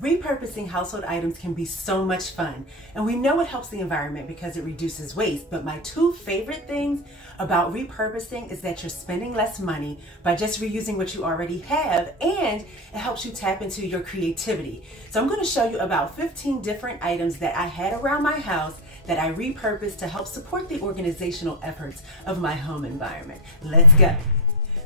Repurposing household items can be so much fun, and we know it helps the environment because it reduces waste, but my two favorite things about repurposing is that you're spending less money by just reusing what you already have, and it helps you tap into your creativity. So I'm going to show you about 15 different items that I had around my house that I repurposed to help support the organizational efforts of my home environment. Let's go.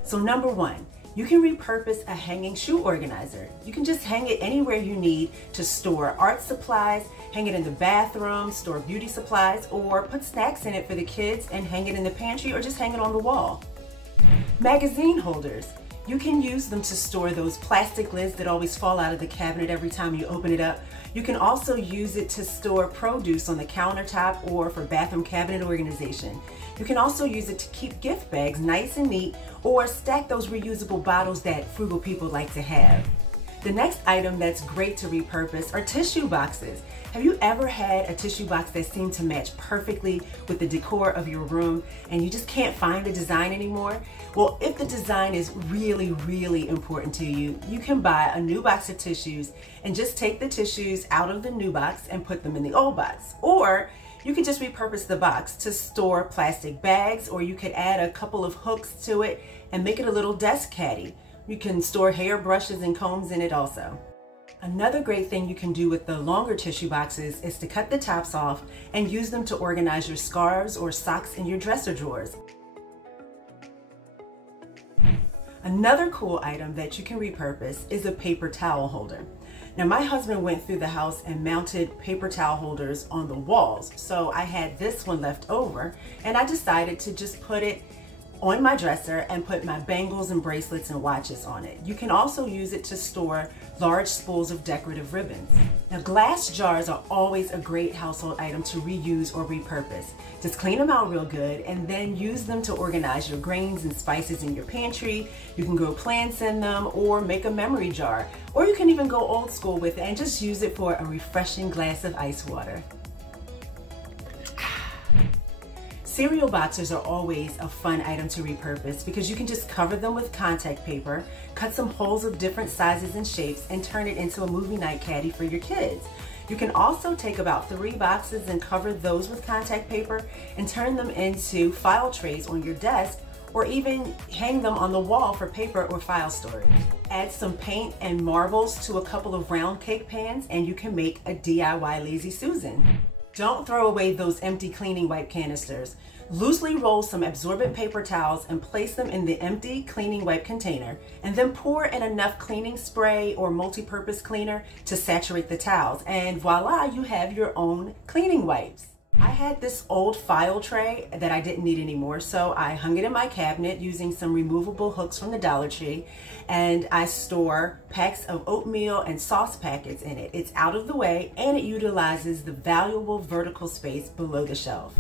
So number one, you can repurpose a hanging shoe organizer. You can just hang it anywhere you need to store art supplies, hang it in the bathroom, store beauty supplies, or put snacks in it for the kids and hang it in the pantry or just hang it on the wall. Magazine holders. You can use them to store those plastic lids that always fall out of the cabinet every time you open it up. You can also use it to store produce on the countertop or for bathroom cabinet organization. You can also use it to keep gift bags nice and neat or stack those reusable bottles that frugal people like to have. The next item that's great to repurpose are tissue boxes. Have you ever had a tissue box that seemed to match perfectly with the decor of your room and you just can't find the design anymore? Well, if the design is really important to you, you can buy a new box of tissues and just take the tissues out of the new box and put them in the old box. Or you can just repurpose the box to store plastic bags, or you could add a couple of hooks to it and make it a little desk caddy. You can store hair brushes and combs in it also. Another great thing you can do with the longer tissue boxes is to cut the tops off and use them to organize your scarves or socks in your dresser drawers. Another cool item that you can repurpose is a paper towel holder. Now, my husband went through the house and mounted paper towel holders on the walls, so I had this one left over and I decided to just put it on my dresser and put my bangles and bracelets and watches on it. You can also use it to store large spools of decorative ribbons. Now, glass jars are always a great household item to reuse or repurpose. Just clean them out real good and then use them to organize your grains and spices in your pantry. You can grow plants in them or make a memory jar, or you can even go old school with it and just use it for a refreshing glass of ice water. Cereal boxes are always a fun item to repurpose because you can just cover them with contact paper, cut some holes of different sizes and shapes, and turn it into a movie night caddy for your kids. You can also take about 3 boxes and cover those with contact paper and turn them into file trays on your desk, or even hang them on the wall for paper or file storage. Add some paint and marbles to a couple of round cake pans and you can make a DIY Lazy Susan. Don't throw away those empty cleaning wipe canisters. Loosely roll some absorbent paper towels and place them in the empty cleaning wipe container, and then pour in enough cleaning spray or multi-purpose cleaner to saturate the towels, and voila, you have your own cleaning wipes. I had this old file tray that I didn't need anymore, so I hung it in my cabinet using some removable hooks from the Dollar Tree, and I store packs of oatmeal and sauce packets in it. It's out of the way and it utilizes the valuable vertical space below the shelf.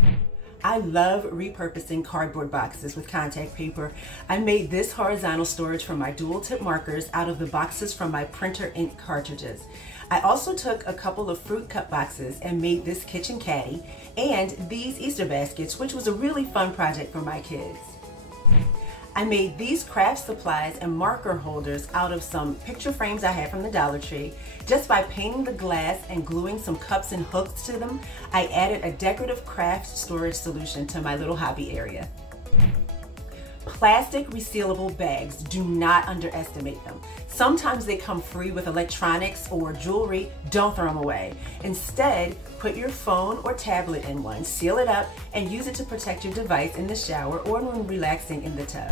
I love repurposing cardboard boxes with contact paper. I made this horizontal storage for my dual tip markers out of the boxes from my printer ink cartridges. I also took a couple of fruit cup boxes and made this kitchen caddy and these Easter baskets, which was a really fun project for my kids. I made these craft supplies and marker holders out of some picture frames I had from the Dollar Tree. Just by painting the glass and gluing some cups and hooks to them, I added a decorative craft storage solution to my little hobby area. Plastic resealable bags, do not underestimate them. Sometimes they come free with electronics or jewelry. Don't throw them away. Instead, put your phone or tablet in one, seal it up, and use it to protect your device in the shower or when relaxing in the tub.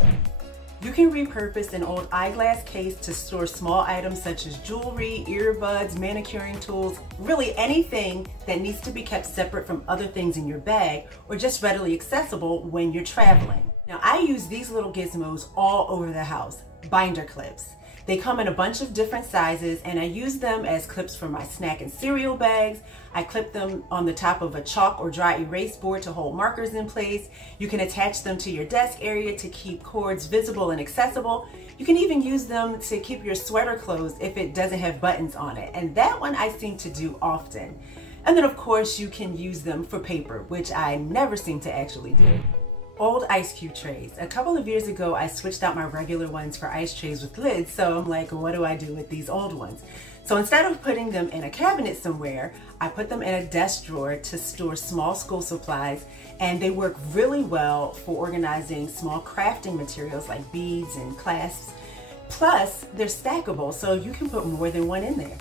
You can repurpose an old eyeglass case to store small items such as jewelry, earbuds, manicuring tools, really anything that needs to be kept separate from other things in your bag or just readily accessible when you're traveling. Now, I use these little gizmos all over the house, binder clips. They come in a bunch of different sizes and I use them as clips for my snack and cereal bags. I clip them on the top of a chalk or dry erase board to hold markers in place. You can attach them to your desk area to keep cords visible and accessible. You can even use them to keep your sweater closed if it doesn't have buttons on it. And that one I seem to do often. And then of course you can use them for paper, which I never seem to actually do. Old ice cube trays. A couple of years ago, I switched out my regular ones for ice trays with lids, so I'm like, what do I do with these old ones? So instead of putting them in a cabinet somewhere, I put them in a desk drawer to store small school supplies, and they work really well for organizing small crafting materials like beads and clasps. Plus, they're stackable, so you can put more than one in there.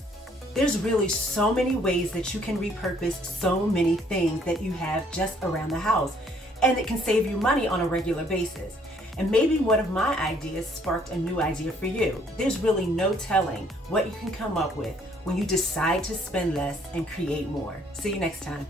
There's really so many ways that you can repurpose so many things that you have just around the house, and it can save you money on a regular basis. And maybe one of my ideas sparked a new idea for you. There's really no telling what you can come up with when you decide to spend less and create more. See you next time.